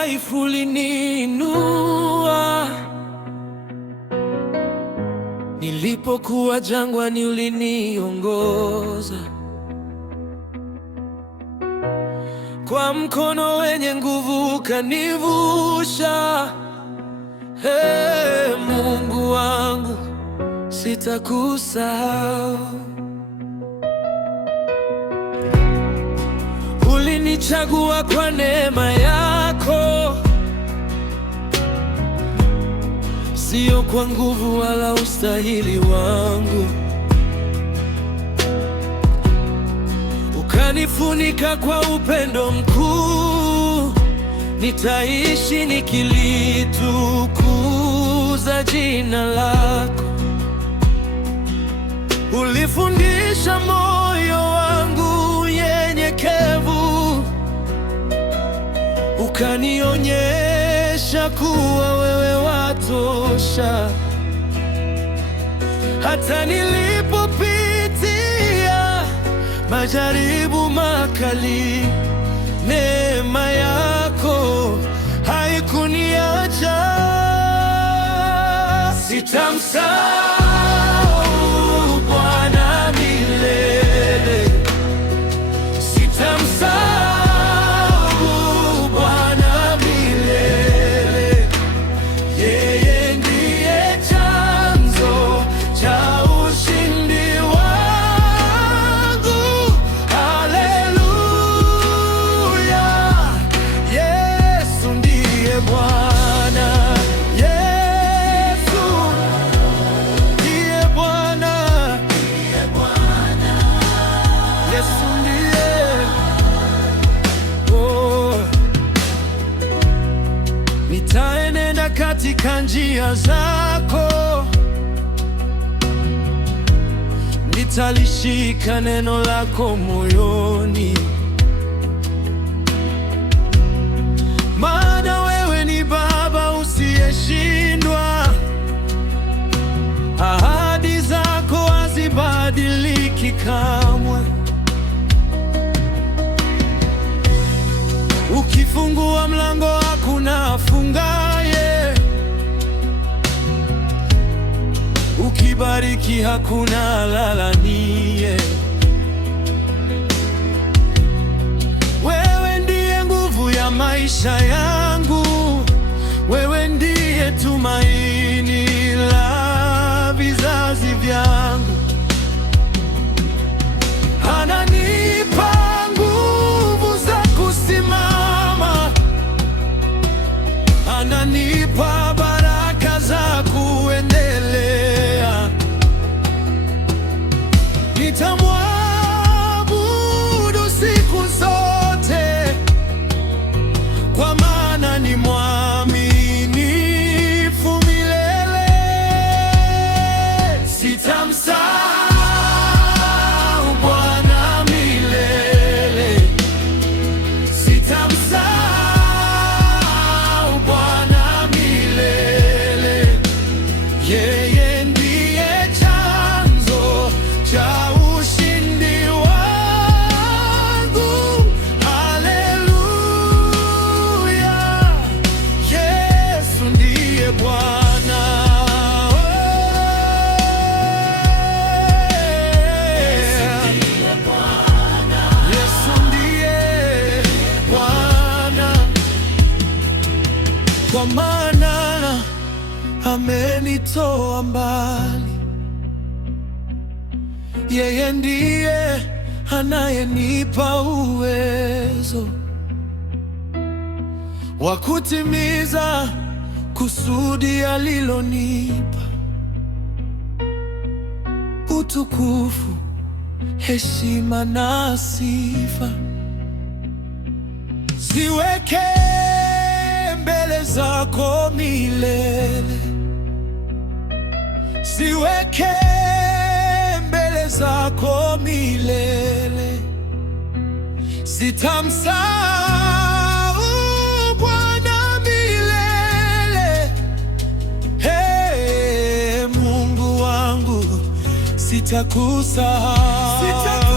dhaifu uliniinua, nilipokuwa jangwani uliniongoza, kwa mkono wenye nguvu ukanivusha. Mungu wangu, sitakusahau. Ulinichagua kwa neema yako, sio kwa nguvu wala ustahili wangu. Ukanifunika kwa upendo mkuu, nitaishi nikilitukuza jina lako. Ulifundisha moyo wangu unyenyekevu, ukanionyesha kuwa wewe watosha. Hata nilipopitia majaribu makali, neema yako haikuniacha. Sitamsahau Bwana milele, sitamsahau Bwana milele. Yeye ndiye chanzo cha ushindi wangu. Haleluya, Yesu ndiye Bwana, Yesu ndiye Bwana, Yesu ndiye. Oh, nitaenenda katika njia zako, nitalishika neno lako moyoni, maana wewe ni Baba usiyeshindwa. Ahadi zako hazibadiliki kamwe. Ukifungua mlango hakuna afungaye, ukibariki hakuna alalanie. Wewe ndiye nguvu ya maisha yangu, wewe ndiye tumaini la vizazi vyangu. Ananipa nguvu za kusimama, ananipa baraka za kuendelea. Nitamwabudu siku zote, kwa maana ni mwaminifu milele. Sitamsahau Bwana milele, sitamsahau Bwana milele. Yeye ndiye chanzo cha ushindi wangu. Haleluya, Yesu ndiye Bwana. Yesu ndiye Bwana, kwa maana amenitoa mbali. Yeye ndiye anayenipa uwezo wa kutimiza kusudi alilonipa. Utukufu, heshima na sifa ziweke mbele zako milele, ziweke mbele zako milele. Sitamsahau Bwana milele. Mungu wangu, sitakusahau.